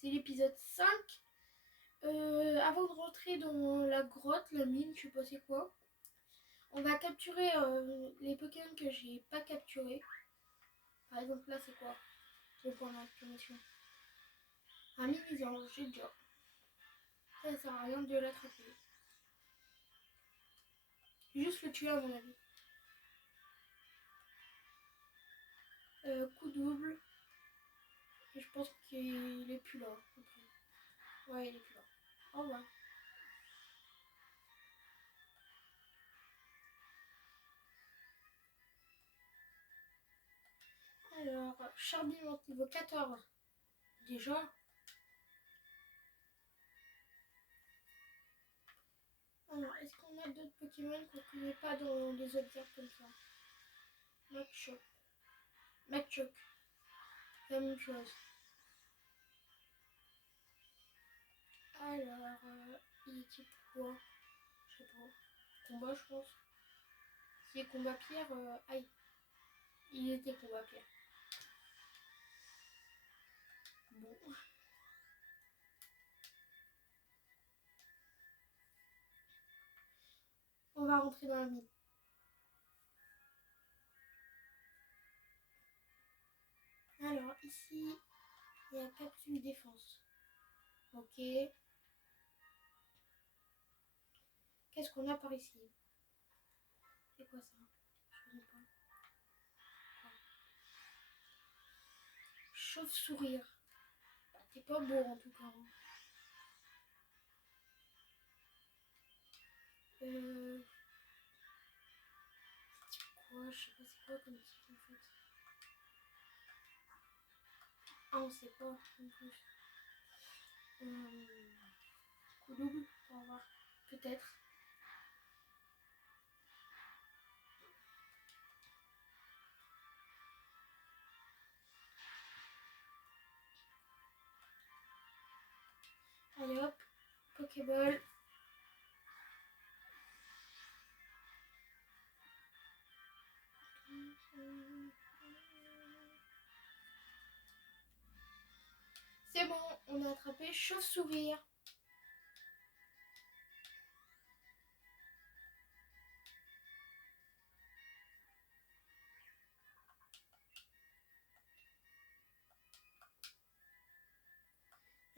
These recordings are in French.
C'est l'épisode 5. Avant de rentrer dans la grotte, la mine, je sais pas c'est quoi, on va capturer les Pokémon que j'ai pas capturés. Par exemple, là, c'est quoi? Le point d'exclamation. Un mini-ange, j'ai déjà. Ça sert à rien de l'attraper. Juste le tuer à mon avis. Coup double. Et je pense qu'il est plus là. Ouais, il est plus là. Au revoir. Alors, Charmant niveau 14. Déjà. Alors, est-ce qu'on a d'autres Pokémon qu'on ne connaît pas dans les autres airs comme ça? Machop. La même chose. Alors, il est type quoi? Je sais pas. Combat, je pense. Si est combat pierre, aïe. Il était combat pierre. Bon. On va rentrer dans la mine. Alors, ici, il y a capsule défense. Ok. Qu'est-ce qu'on a par ici? C'est quoi ça? Je connais pas. Chauve-sourire. Bah, t'es pas beau en tout cas. Quoi? Je sais pas c'est quoi comme type en fait. Ah, on sait pas en plus. Coup double, on va voir. Peut-être. Allez hop, Pokéball. C'est bon, on a attrapé Chauve-sourire.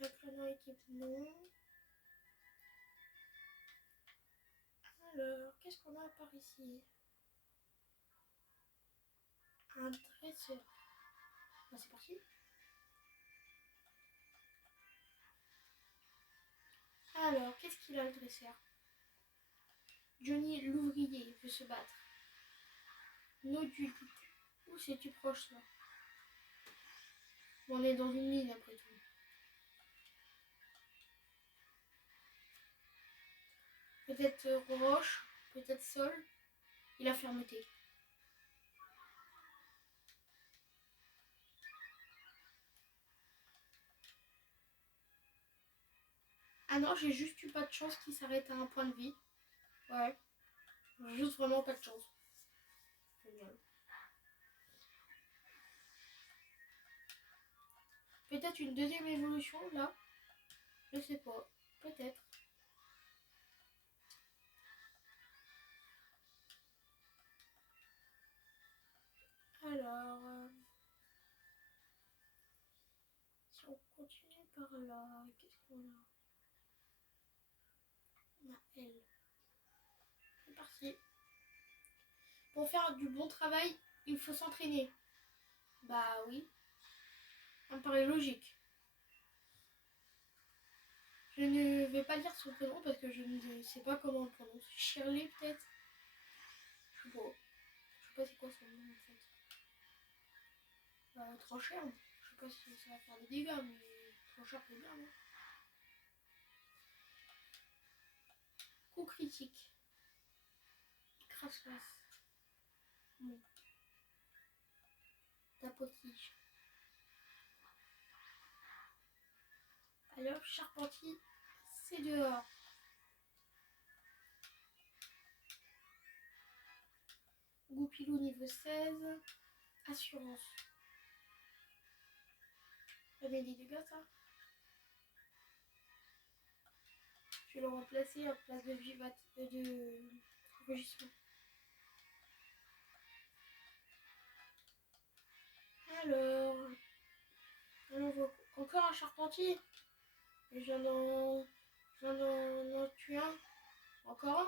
Apprenant équipe non. Alors, qu'est-ce qu'on a par ici? Un dresseur. Bah, c'est parti. Alors, qu'est-ce qu'il a le dresseur? Johnny l'ouvrier veut se battre. Nodule. Où c'est-tu proche là? On est dans une mine après tout. Peut-être roche, peut-être sol. Il a fermeté. Ah non, j'ai juste eu pas de chance qu'il s'arrête à un point de vie. Ouais. Juste vraiment pas de chance. Génial. Peut-être une deuxième évolution là. Je sais pas. Peut-être. Alors, si on continue par là, qu'est-ce qu'on a? On a L. C'est parti. Pour faire du bon travail, il faut s'entraîner. Bah oui. Ça me paraît logique. Je ne vais pas lire son prénom parce que je ne sais pas comment on le prononce. Shirley peut-être? Je sais pas. Je sais pas c'est quoi son nom en fait. Tranchère. Je sais pas si ça va faire des dégâts, mais tranchère c'est bien, non? Coup critique. Crasse-face. Bon. Tapotige. Alors, Charpentier, c'est dehors. Goupilou niveau 16. Assurance. Ça met des dégâts ça? Je vais le remplacer en place de rugissement. Alors, on voit encore un charpentier. Je viens d'en tuer un. Encore un.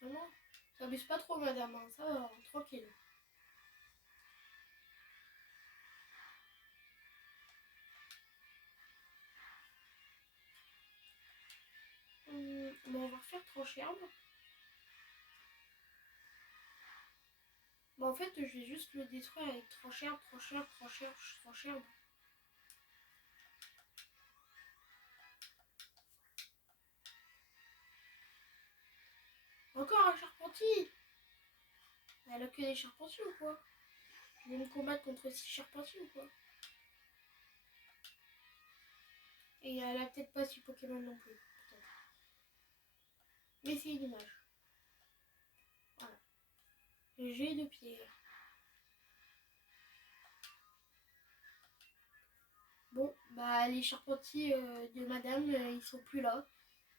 Vraiment. Ça abuse pas trop, madame. Hein. Ça va, tranquille. Bon, on va refaire trancher herbe. Bon, en fait, je vais juste le détruire avec trancher herbe. Encore un charpentier. Elle a que des charpentiers ou quoi? Je vais me combattre contre 6 charpentiers ou quoi? Et elle a peut-être pas 6 Pokémon non plus. Mais c'est une image. Voilà. J'ai de pierre. Bon, bah les charpentiers de madame, ils sont plus là.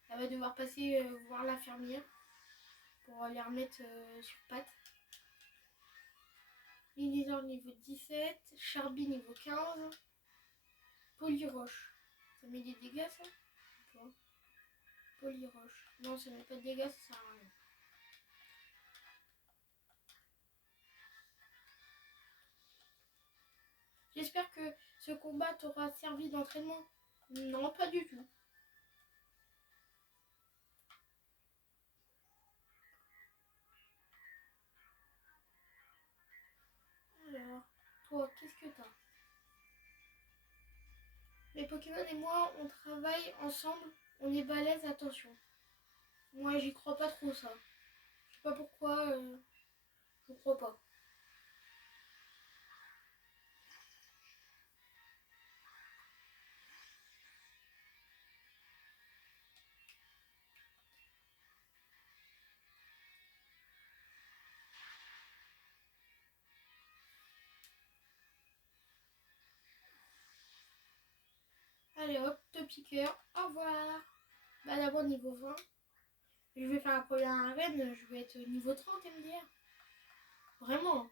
Elle va devoir passer voir la fermière pour les remettre sur pattes. Lynésor niveau 17, Charby niveau 15, Polyroche. Ça met des dégâts ça? Polyroche. Non, ça met pas de dégâts, ça sert à rien. J'espère que ce combat t'aura servi d'entraînement. Non, pas du tout. Alors, toi, qu'est-ce que t'as? Les Pokémon et moi, on travaille ensemble. On est balèze, attention. Moi, j'y crois pas trop, ça. Je sais pas pourquoi, je crois pas. Allez hop, top piqueur, au revoir. Bah d'abord niveau 20. Je vais faire la première arène, je vais être niveau 30 MDR. Vraiment.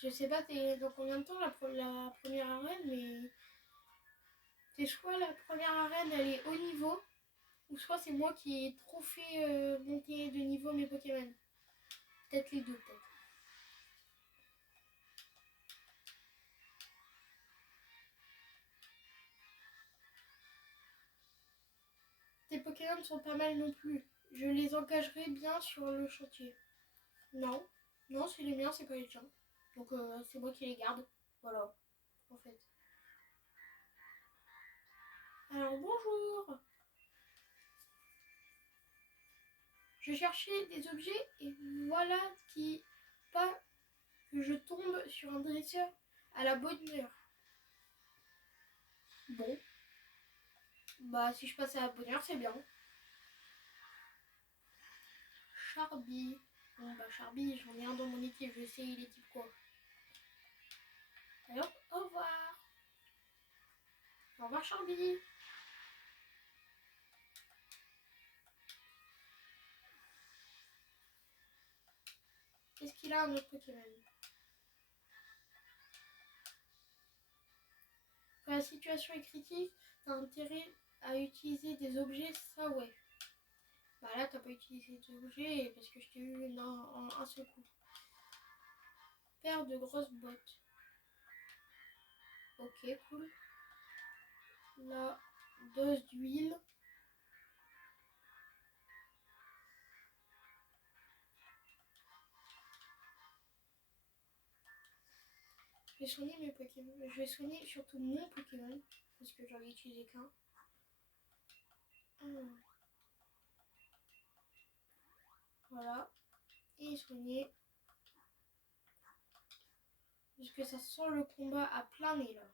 Je sais pas t'es dans combien de temps la première arène, mais c'est soit la première arène elle est haut niveau, ou soit c'est moi qui ai trop fait monter de niveau mes Pokémon. Peut-être les deux, peut-être. Tes Pokémon sont pas mal non plus. Je les engagerai bien sur le chantier. Non, non, c'est les miens, c'est pas les tiens. Donc c'est moi qui les garde. Voilà, en fait. Alors bonjour. Je cherchais des objets et voilà qui pas que je tombe sur un dresseur à la bonne heure. Bon, bah si je passe à la bonne heure, c'est bien. Charby. Bon bah Charby, j'en ai un dans mon équipe, je sais il est type quoi. Alors, au revoir. Au revoir Charby. Qu'est-ce qu'il a un autre Pokémon? Quand la situation est critique, t'as intérêt à utiliser des objets, ça ouais. Bah là t'as pas utilisé d'objets parce que je t'ai eu en un seul coup. Paire de grosses bottes. Ok, cool. La dose d'huile. Je vais soigner mes Pokémon. Je vais soigner surtout mon Pokémon. Parce que j'en ai utilisé qu'un. Voilà. Et soigner. Parce que ça sent le combat à plein nez là.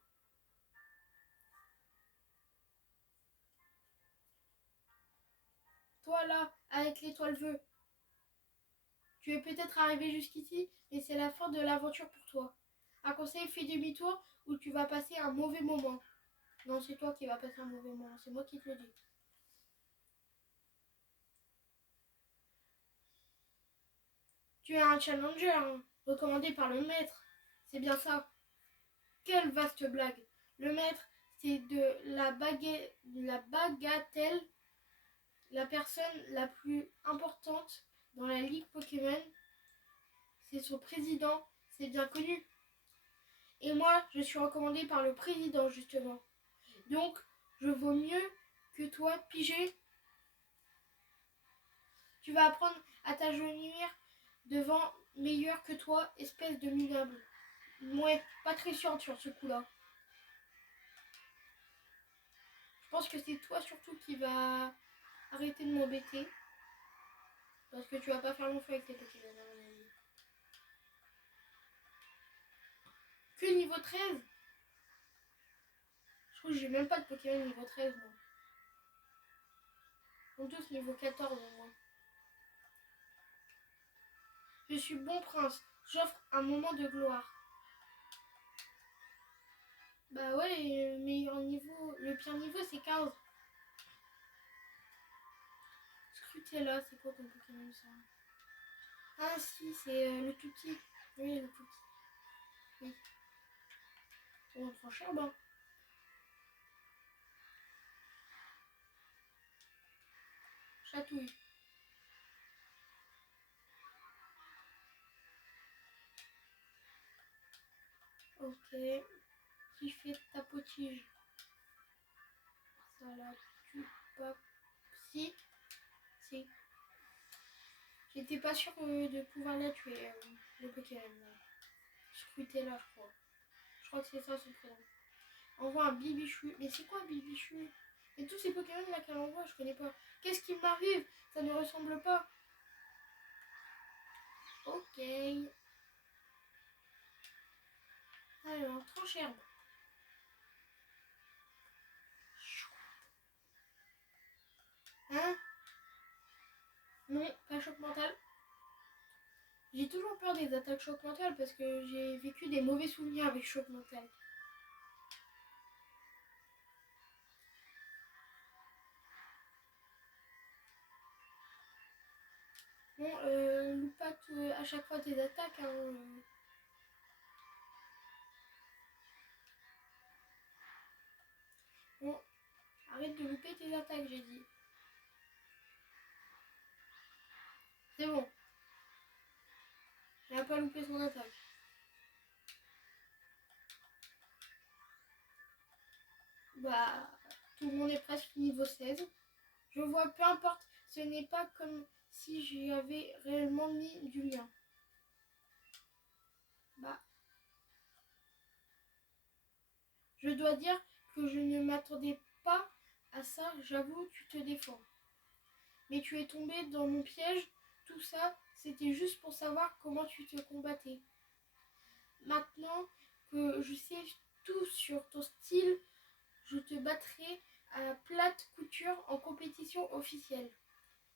Toi là, avec l'étoile vœux. Tu es peut-être arrivé jusqu'ici, mais c'est la fin de l'aventure pour toi. Un conseil, fais demi-tour ou tu vas passer un mauvais moment. Non, c'est toi qui vas passer un mauvais moment, c'est moi qui te le dis. Tu es un challenger, hein, recommandé par le maître. C'est bien ça. Quelle vaste blague. Le maître, c'est de la bagatelle, la personne la plus importante dans la Ligue Pokémon. C'est son président, c'est bien connu. Et moi, je suis recommandé par le président, justement. Donc, je vaux mieux que toi, pigé. Tu vas apprendre à t'agenouiller devant meilleur que toi, espèce de minable. Ouais, pas très chiante sur ce coup-là. Je pense que c'est toi surtout qui va arrêter de m'embêter. Parce que tu vas pas faire long feu avec tes Pokémon, à mon avis. Que niveau 13. Je trouve que j'ai même pas de Pokémon niveau 13, moi. Ils sont tous niveau 14 au moins. Je suis bon prince. J'offre un moment de gloire. Bah ouais, le meilleur niveau, le pire niveau c'est 15. Scrutella, c'est quoi comme Pokémon ça? Ah si, c'est le tout petit. Oui, le tout petit. Oui. On prend cher, bah. Chatouille. Ok. Qui fait ta potige? Ça la tue pas. Si. Si. J'étais pas sûre de pouvoir la tuer, le Pokémon. Scrutella, je crois. Je crois que c'est ça son prénom. Envoie un Bibichou. Mais c'est quoi Bibichou? Et tous ces Pokémon là qu'elle envoie, je connais pas. Qu'est-ce qui m'arrive? Ça ne ressemble pas. Ok. Alors, tranche herbe. Hein? Non, pas choc mental. J'ai toujours peur des attaques choc mental parce que j'ai vécu des mauvais souvenirs avec choc mental. Bon, loupe pas à chaque fois tes attaques. Hein. Bon, arrête de louper tes attaques, j'ai dit. C'est bon. Elle n'a pas loupé son attaque. Bah, tout le monde est presque niveau 16. Je vois, peu importe, ce n'est pas comme si j'y avais réellement mis du mien. Bah, je dois dire que je ne m'attendais pas à ça, j'avoue, tu te défends. Mais tu es tombé dans mon piège, tout ça, c'était juste pour savoir comment tu te combattais. Maintenant que je sais tout sur ton style, je te battrai à plate couture en compétition officielle.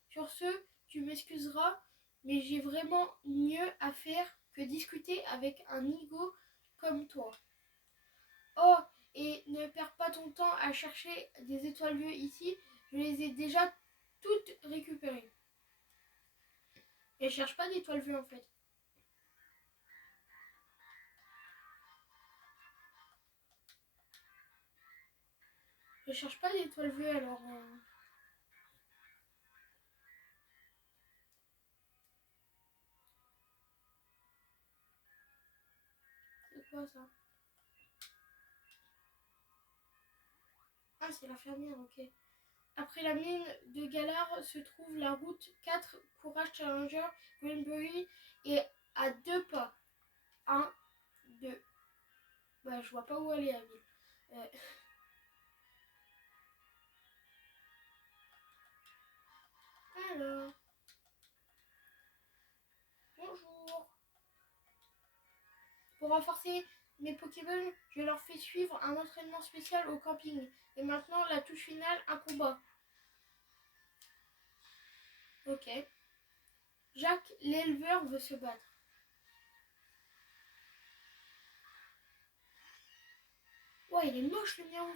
Sur ce, tu m'excuseras, mais j'ai vraiment mieux à faire que discuter avec un nigo comme toi. Oh, et ne perds pas ton temps à chercher des étoiles bleues ici, je les ai déjà toutes récupérées. Et je cherche pas d'étoiles bleues en fait. Je cherche pas d'étoiles bleues alors. C'est quoi ça? Ah, c'est l'infirmière, ok. Après la mine de Galar se trouve la route 4, Courage Challenger, Greenbury, et à 2 pas. 1, 2. Bah, je vois pas où aller, Abby. Alors, bonjour. Pour renforcer mes Pokémon, je leur fais suivre un entraînement spécial au camping. Et maintenant, la touche finale, un combat. Ok. Jacques, l'éleveur, veut se battre. Ouais, il est moche le Miaous.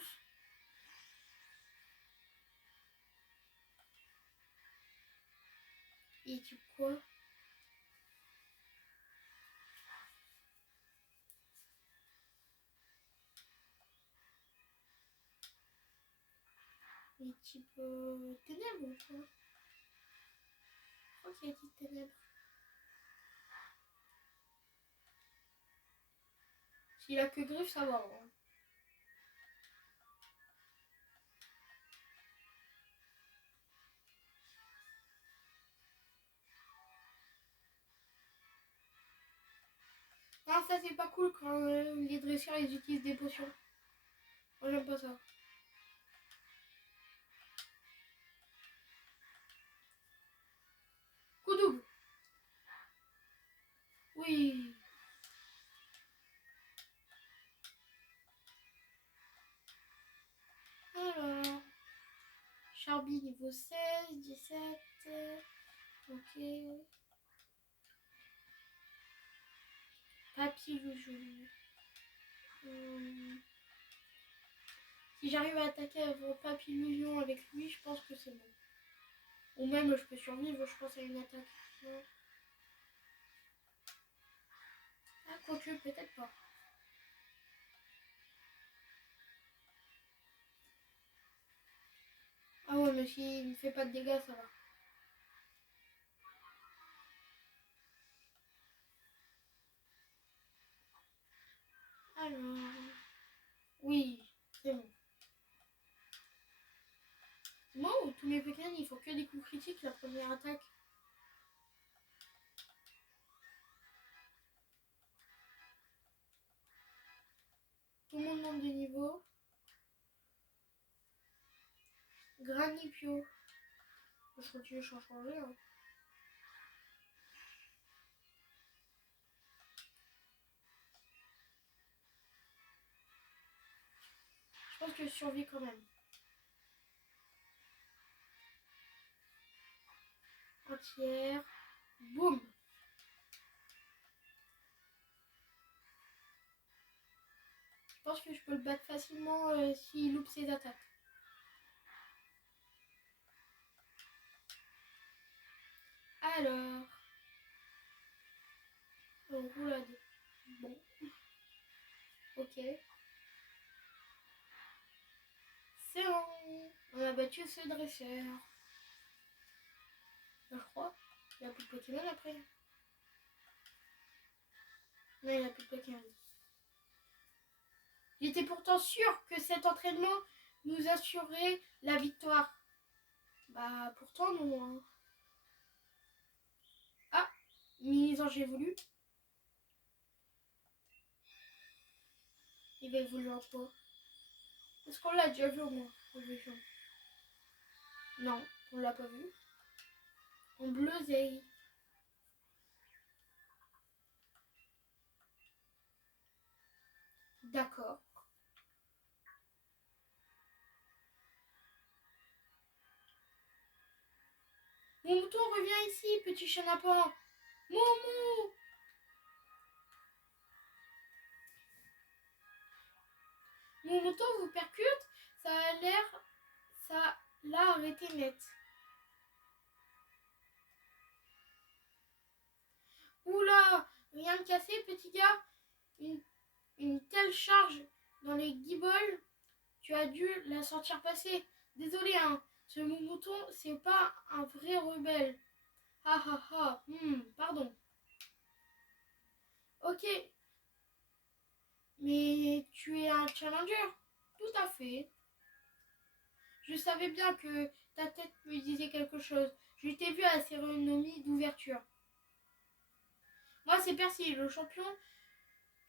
Et type quoi? Et type ténèbres ou quoi? Je crois qu'il a dit ténèbres. S'il a que griffe, ça va. Hein. Ah, ça c'est pas cool quand les dresseurs ils utilisent des potions. Moi j'aime pas ça. Coup double. Oui. Alors. Charby niveau 16, 17. Ok. Papy Loujon. Si j'arrive à attaquer avant Papy Loujon avec lui, je pense que c'est bon. Ou même je peux survivre, je pense à une attaque. Non. Ah, quoique, peut-être pas. Ah ouais, mais s'il ne fait pas de dégâts, ça va. Alors... Oui, c'est bon. C'est moi ou tous mes Pokémon, il faut que des coups critiques la première attaque. Tout le monde monte de niveau. Granipio. Je continue sans changer. Hein. Je pense que je survis quand même. Entière. Boum. Je pense que je peux le battre facilement s'il loupe ses attaques. Alors. Roulade. Bon. Ok. C'est bon. On a battu ce dresseur. Je crois. Il n'y a plus de Pokémon après. Non, il n'y a plus de Pokémon. J'étais pourtant sûr que cet entraînement nous assurait la victoire. Bah pourtant non. Hein. Ah, mise en j'ai voulu. Il va évoluer en quoi? Est-ce qu'on l'a déjà vu au moins? Non, on l'a pas vu. En bleuseille. D'accord. Mon mouton revient ici, petit chenapan. Moumou. Mon mouton vous percute. Ça a l'air... Ça l'a arrêté net. Oula, rien de cassé, petit gars. Une telle charge dans les guibolles, tu as dû la sentir passer. Désolé, hein, ce mouton, c'est pas un vrai rebelle. Ah ah ah, pardon. Ok, mais tu es un challenger. Tout à fait. Je savais bien que ta tête me disait quelque chose. Je t'ai vu à la cérémonie d'ouverture. Moi, c'est Percy, le champion.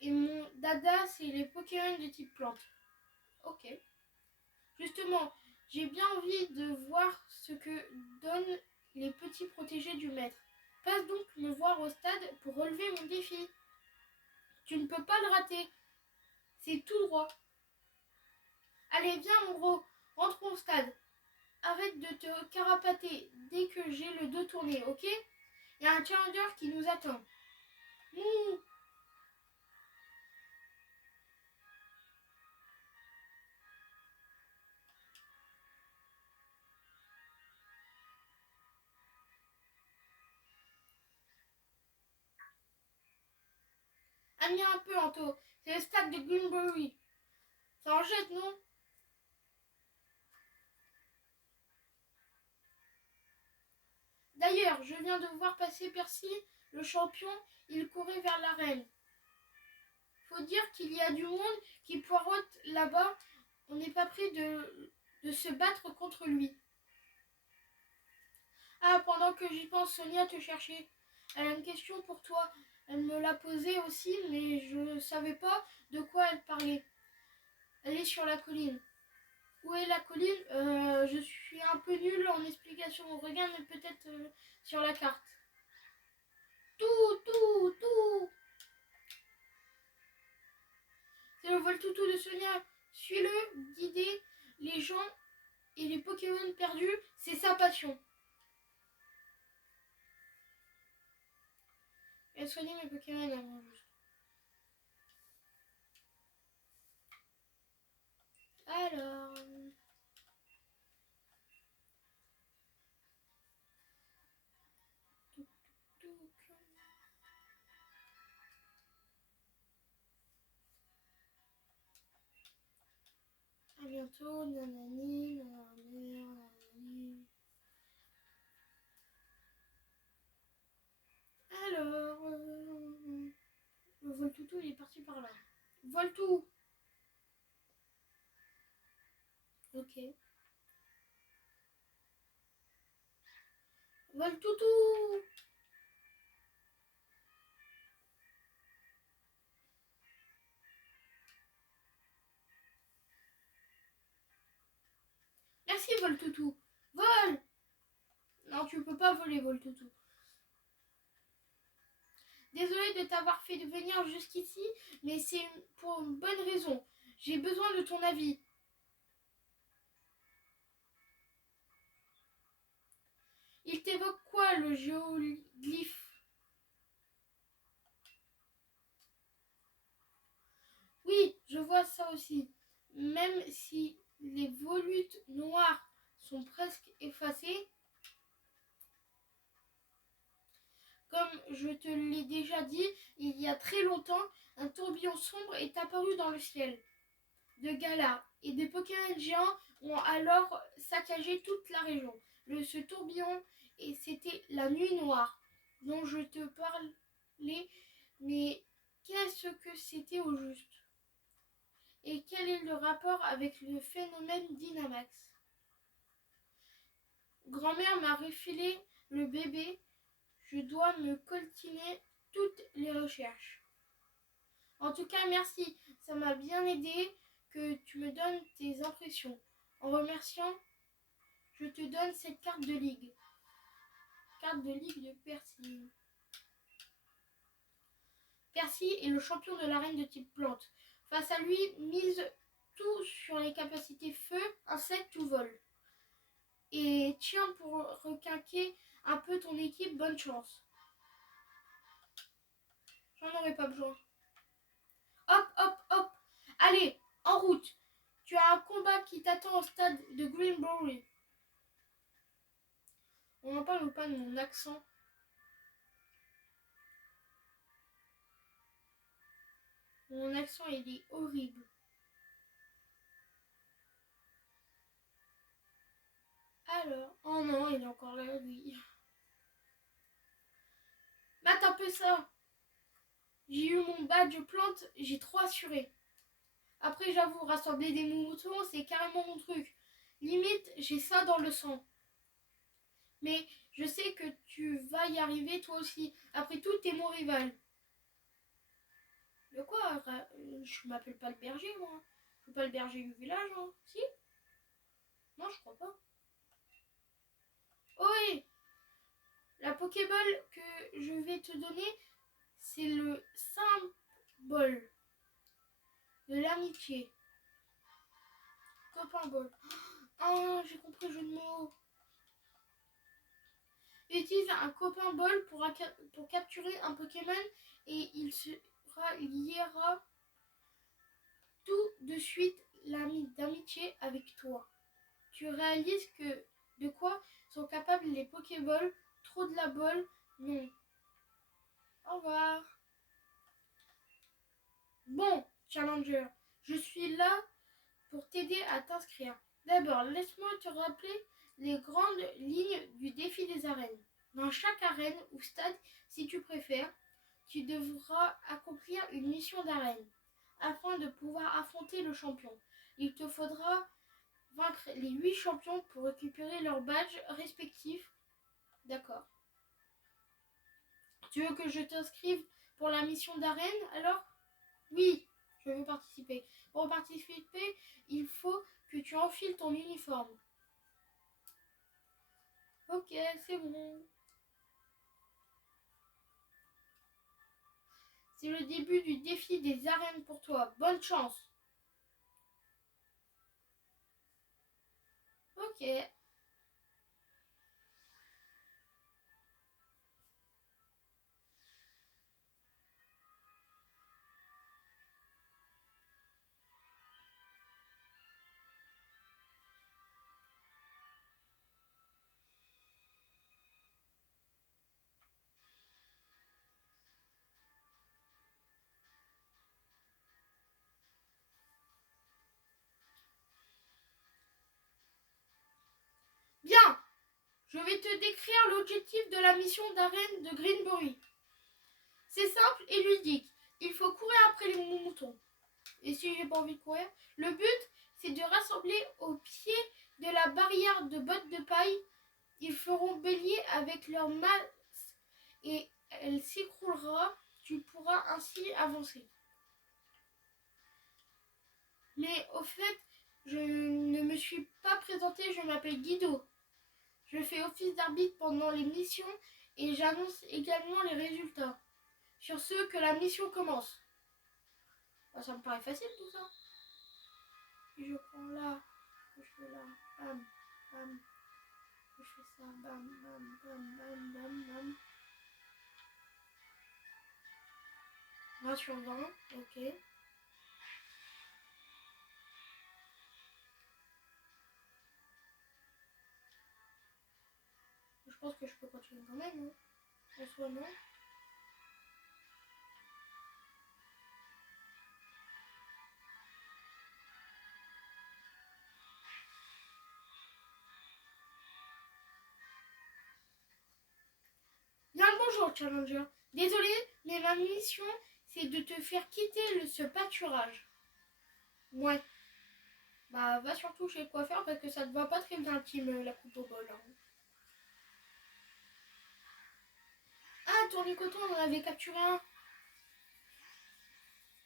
Et mon dada, c'est les Pokémon de type plante. Ok. Justement, j'ai bien envie de voir ce que donnent les petits protégés du maître. Passe donc me voir au stade pour relever mon défi. Tu ne peux pas le rater. C'est tout droit. Allez, viens mon gros, rentrons au stade. Arrête de te carapater dès que j'ai le dos tourné, ok? Il y a un challenger qui nous attend. Mouh. Admire un peu, Anto. C'est le stade de Greenbury. Ça en jette, non? D'ailleurs, je viens de voir passer Percy, le champion. Il courait vers l'arène. Faut dire qu'il y a du monde qui poireaute là-bas. On n'est pas prêt de se battre contre lui. Ah, pendant que j'y pense, Sonia te cherchait. Elle a une question pour toi. Elle me l'a posée aussi, mais je ne savais pas de quoi elle parlait. Elle est sur la colline. Où est la colline? Je suis un peu nulle en explication. Regarde peut-être sur la carte. Tout. C'est le vol toutou de Sonia. Suis-le, guider les gens et les Pokémon perdus, c'est sa passion. Et soigner mes Pokémon avant juste. Alors. À bientôt, nanani, nanani. Alors. Le Voltoutou, il est parti par là. Voltou. Ok. Voltoutou. Merci, Voltoutou. Vol. Non, tu peux pas voler, Voltoutou. Désolée de t'avoir fait venir jusqu'ici, mais c'est pour une bonne raison. J'ai besoin de ton avis. Il t'évoque quoi, le géoglyphe? Oui, je vois ça aussi. Même si les volutes noires sont presque effacées, comme je te l'ai déjà dit, il y a très longtemps, un tourbillon sombre est apparu dans le ciel de Galar et des Pokémon géants ont alors saccagé toute la région. Ce tourbillon, et c'était la nuit noire dont je te parlais, mais qu'est-ce que c'était au juste? Et quel est le rapport avec le phénomène Dynamax? Grand-mère m'a refilé le bébé. Je dois me coltiner toutes les recherches. En tout cas, merci. Ça m'a bien aidé que tu me donnes tes impressions. En remerciant, je te donne cette carte de ligue. Carte de ligue de Percy. Percy est le champion de l'arène de type plante. Face à lui, mise tout sur les capacités feu, insecte ou vol. Et tiens, pour requinquer un peu ton équipe, bonne chance. J'en aurais pas besoin. Hop. Allez, en route. Tu as un combat qui t'attend au stade de Greenbury. On en parle ou pas de mon accent? Mon accent, il est horrible. Alors, oh non, il est encore là, lui. Mate un peu ça. J'ai eu mon badge plante, j'ai trop assuré. Après, j'avoue, rassembler des moutons, c'est carrément mon truc. Limite, j'ai ça dans le sang. Mais je sais que tu vas y arriver toi aussi. Après tout, t'es mon rival. De quoi? Je m'appelle pas le berger, moi. Je suis pas le berger du village, hein. Si? Non, je crois pas. Oh oui! La Pokéball que je vais te donner, c'est le symbole de l'amitié. Copain ball. Oh, j'ai compris le jeu de mots. Utilise un copain ball pour capturer un Pokémon et il sera liera tout de suite l'ami d'amitié avec toi. Tu réalises que de quoi sont capables les Pokéballs? Trop de la bol? Non. Au revoir. Bon, Challenger, je suis là pour t'aider à t'inscrire. D'abord, laisse-moi te rappeler les grandes lignes du défi des arènes. Dans chaque arène ou stade, si tu préfères, tu devras accomplir une mission d'arène afin de pouvoir affronter le champion. Il te faudra vaincre les 8 champions pour récupérer leurs badges respectifs. D'accord. Tu veux que je t'inscrive pour la mission d'arène alors? Oui, je veux participer. Pour participer, il faut que tu enfiles ton uniforme. Ok, c'est bon. C'est le début du défi des arènes pour toi. Bonne chance. Ok. Bien. Je vais te décrire l'objectif de la mission d'arène de Greenbury. C'est simple et ludique. Il faut courir après les moutons. Et si j'ai pas envie de courir, le but, c'est de rassembler au pied de la barrière de bottes de paille. Ils feront bélier avec leur masse et elle s'écroulera. Tu pourras ainsi avancer. Mais au fait, je ne me suis pas présenté, je m'appelle Guido. Je fais office d'arbitre pendant les missions et j'annonce également les résultats. Sur ce, que la mission commence. Ah, ça me paraît facile tout ça. Et je prends là, je fais là, bam, bam, je fais ça, bam, bam, bam, bam, bam, bam. 20 sur 20, ok. Je pense que je peux continuer quand même, hein. En soi, non. Bien le bonjour, Challenger. Désolé, mais ma mission, c'est de te faire quitter ce pâturage. Ouais. Bah, va surtout chez le coiffeur parce que ça te va pas très bien, team, la coupe au bol. Hein. Ah, tournicoton, on en avait capturé un.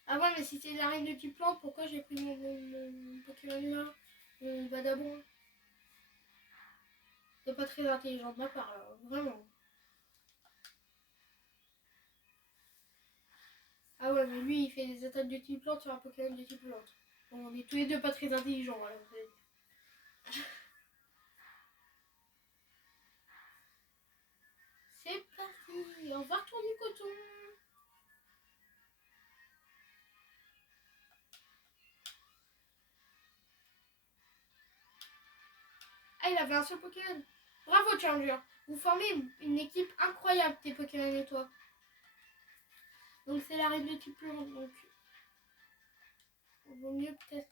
Ah ouais, mais si c'est la reine de type plante, pourquoi j'ai pris mon Pokémon humain? Mon Badabon. C'est pas très intelligent de ma part, là. Vraiment. Ah ouais, mais lui, il fait des attaques de type plante sur un Pokémon de type plante. Bon, on est tous les deux pas très intelligents, alors vous allez dire. C'est parti. Au revoir, tournicoton. Ah, il avait un seul Pokémon. Bravo, Challenger. Vous formez une équipe incroyable, tes Pokémon et toi. Donc, c'est la reine de type plante, donc... Il vaut mieux peut-être...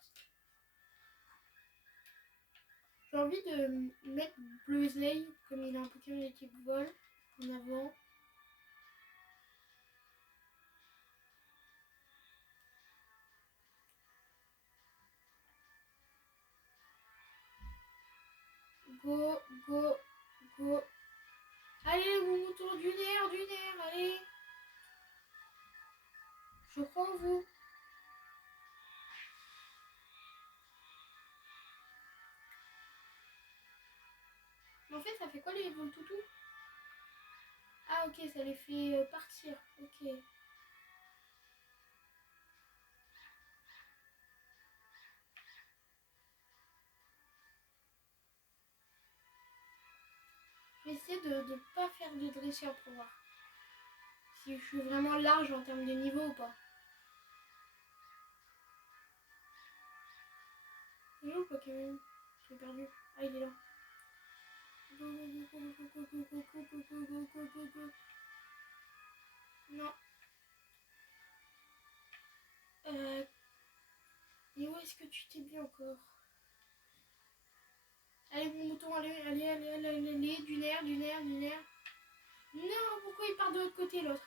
J'ai envie de mettre Bleusley, comme il a un Pokémon de type vol, en avant. Go, go, go. Allez, mon mouton, du nerf, allez. Je crois en vous. Mais en fait, ça fait quoi les vols toutous? Ah, ok, ça les fait partir. Ok. Je vais essayer de ne pas faire de dresseur pour voir si je suis vraiment large en termes de niveau ou pas. Il est où le Pokémon? Je l'ai perdu. Ah, il est là. Go, go, go, go, go, go, go, go, go, go, go, go, go, go. Non. qu'est-ce que tu t'es mis encore? Allez, mon mouton, allez, du nerf. Non, pourquoi il part de l'autre côté, l'autre?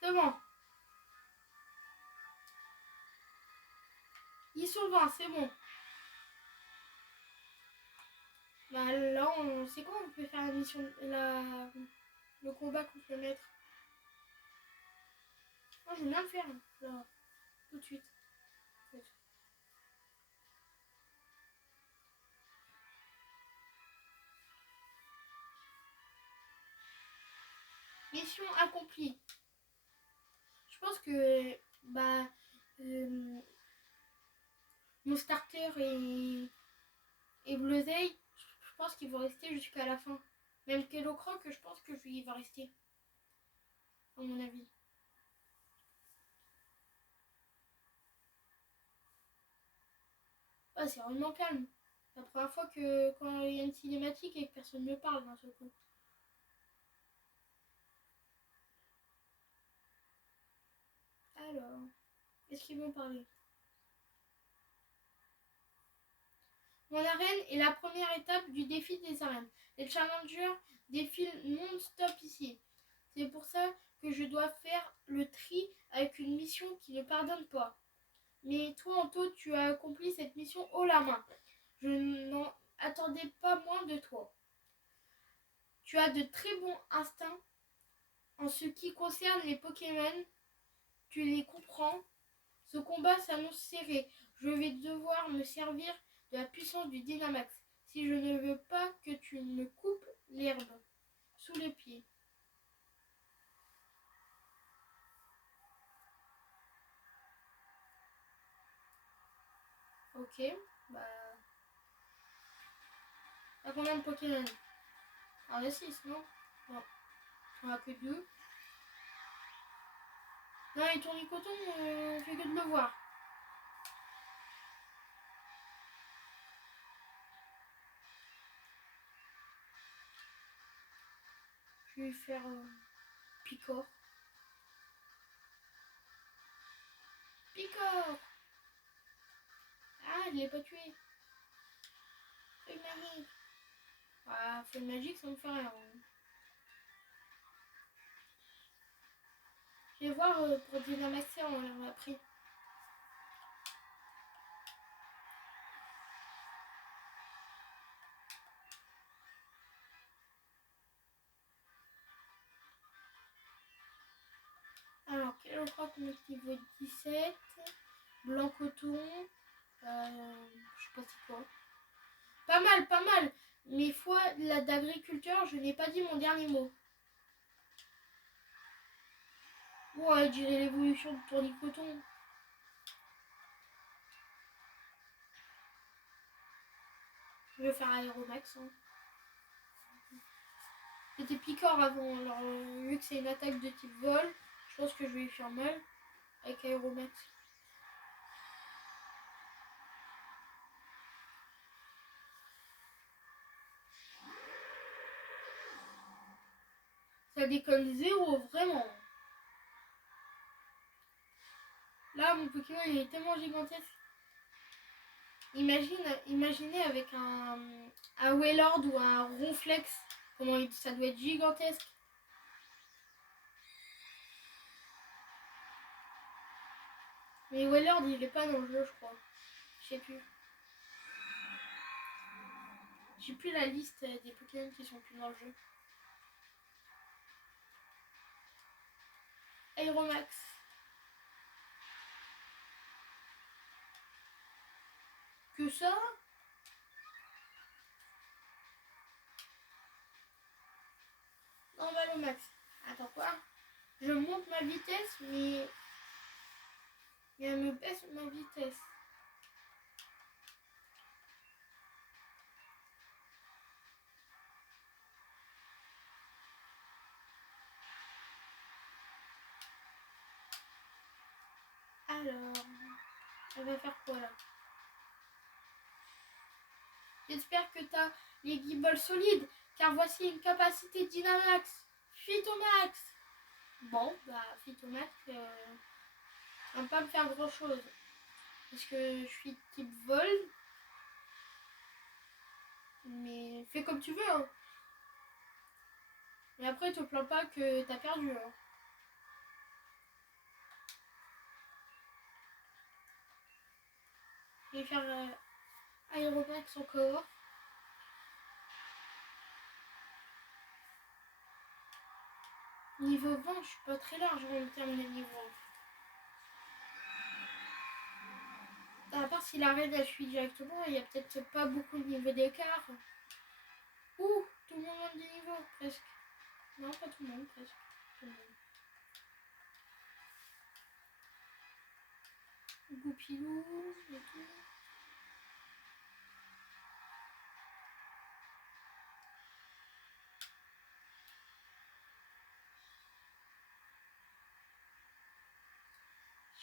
C'est bon. Ils sont 20, c'est bon. Bah là, on sait quoi, on peut faire la mission, le combat contre le maître. Moi, je veux bien le faire, là, tout de suite. Mission accomplie. Je pense que bah mon starter et Bluezeil, je pense qu'ils vont rester jusqu'à la fin. Même Kello Croc, je pense que il va rester. À mon avis. Ah, c'est vraiment calme. C'est la première fois que quand il y a une cinématique et que personne ne parle d'un seul coup. Alors, est-ce qu'ils vont parler? Mon arène est la première étape du défi des arènes. Les challengers défilent non-stop ici. C'est pour ça que je dois faire le tri avec une mission qui ne pardonne pas. Mais toi, Anto, tu as accompli cette mission haut la main. Je n'en attendais pas moins de toi. Tu as de très bons instincts en ce qui concerne les Pokémon. Tu les comprends. Ce combat s'annonce serré. Je vais devoir me servir de la puissance du Dynamax si je ne veux pas que tu me coupes l'herbe sous les pieds. Ok, bah... T'as combien de Pokémon? On a 6, non? Non, on a que 2. Non, et Tournicoton, on fait que de le voir. Je vais faire Picor. Picor! Ah, je l'ai pas tué. Feuille magique. Ah, feuille magique, ça me fait rien. Je vais voir pour Dynamaxer, on l'a pris. Alors, quel croc qu'on est niveau 17. Blanc coton. Je sais pas c'est quoi. Pas mal, pas mal. Mais foi d'agriculteur, je n'ai pas dit mon dernier mot. Ouais, je dirais l'évolution de Tournicoton. Je vais faire Aéromax. Hein. C'était Picor avant, alors vu que c'est une attaque de type vol, je pense que je vais lui faire mal avec Aéromax. Ça décolle 0, vraiment. Là, mon Pokémon il est tellement gigantesque. Imaginez avec un Wailord ou un Ronflex, comment ça doit être gigantesque. Mais Wailord il est pas dans le jeu, je crois. Je sais plus. J'ai plus la liste des Pokémon qui sont plus dans le jeu. Aéromax. Que ça? Non, Valomax. Attends quoi? Je monte ma vitesse, mais elle me baisse ma vitesse. Alors, elle va faire quoi là? J'espère que tu as les guibolles solides, car voici une capacité Dynamax. Fuite au max. Bon, bah Phytomax va pas me faire grand chose. Parce que je suis type vol. Mais fais comme tu veux. Hein. Et après, te plains pas que t'as perdu. Hein. Je vais faire Aéromax encore. Niveau 20, je suis pas très large en termes de niveau. À part si la reine a suit directement, il y a peut-être pas beaucoup de niveau d'écart. Ouh, tout le monde monte des niveaux, presque. Non, pas tout le monde, presque. Tout le monde. Goupilou et tout.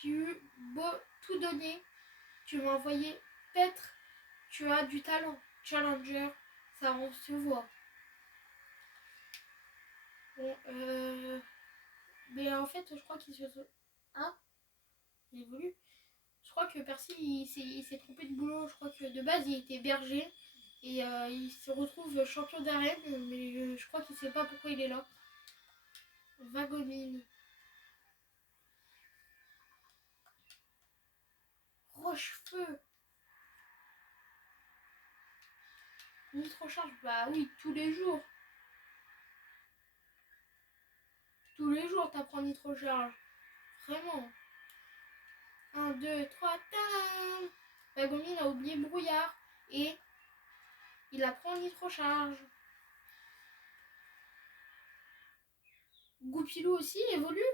J'ai eu beau tout donner. Tu m'as envoyé peut-être tu as du talent. Challenger, ça on se voit. Bon, mais en fait, je crois qu'il se... Hein? Il évolue. Je crois que Percy, il s'est trompé de boulot. Je crois que de base, il était berger. Et il se retrouve champion d'arène. Mais je crois qu'il sait pas pourquoi il est là. Vagomine. Rochefeu. Nitro-charge. Bah oui, tous les jours. Tous les jours, t'apprends Nitro-charge. Vraiment. 1, 2, 3, tadam! Vagomine a oublié brouillard. Et il apprend Nitro-charge. Goupilou aussi évolue.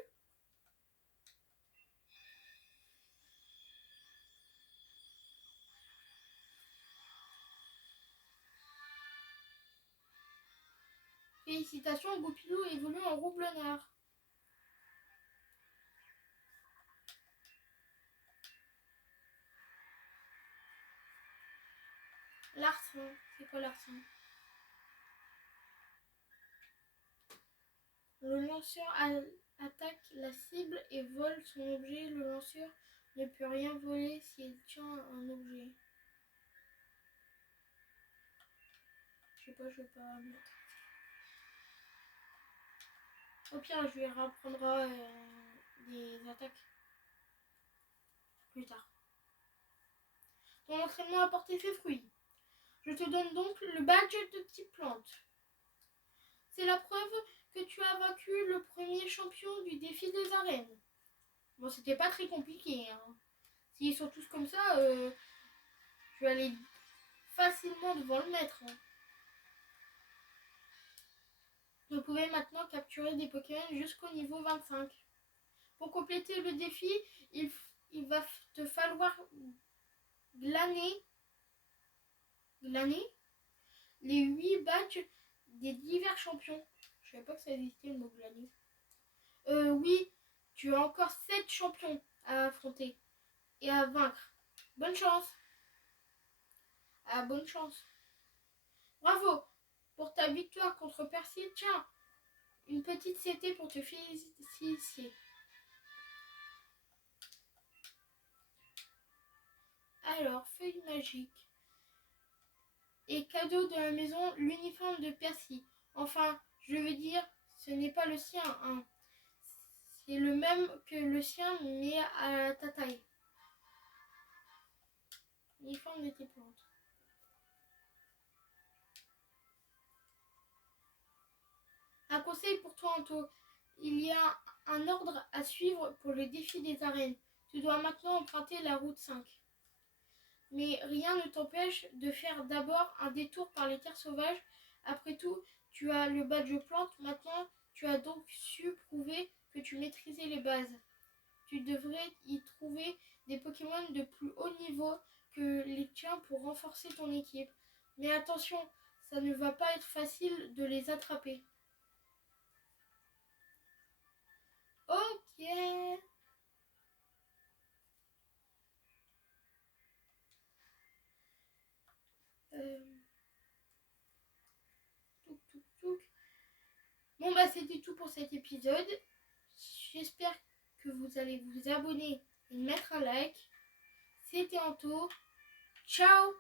Félicitations, Goupilou évolue en roublonnard. Larcin, c'est quoi Larcin? Le lanceur attaque la cible et vole son objet. Le lanceur ne peut rien voler s'il tient un objet. Je sais pas, je vais pas mettre. Au pire, je lui apprendra des attaques plus tard. Ton entraînement a porté ses fruits. Je te donne donc le badge de type plante. C'est la preuve que tu as vaincu le premier champion du défi des arènes. Bon, c'était pas très compliqué. Hein. S'ils sont tous comme ça, je vais aller facilement devant le maître. Hein. Vous pouvez maintenant capturer des Pokémon jusqu'au niveau 25. Pour compléter le défi, il va te falloir glaner les 8 badges des divers champions. Je savais pas que ça existait le mot glaner. Oui, tu as encore 7 champions à affronter et à vaincre. Bonne chance. Ah, bonne chance. Bravo pour ta victoire contre Percy. Tiens, une petite CT pour te féliciter. Alors, feuille magique. Et cadeau de la maison, l'uniforme de Percy. Enfin, je veux dire, ce n'est pas le sien, hein. C'est le même que le sien, mais à ta taille. L'uniforme de tes plantes. Un conseil pour toi, Anto. Il y a un ordre à suivre pour le défi des arènes. Tu dois maintenant emprunter la route 5. Mais rien ne t'empêche de faire d'abord un détour par les terres sauvages. Après tout, tu as le badge plante. Maintenant, tu as donc su prouver que tu maîtrisais les bases. Tu devrais y trouver des Pokémon de plus haut niveau que les tiens pour renforcer ton équipe. Mais attention, ça ne va pas être facile de les attraper. Ok. Touc, touc, touc. Bon bah c'était tout pour cet épisode. j'espère que vous allez vous abonner et mettre un like. C'était Anto. Ciao!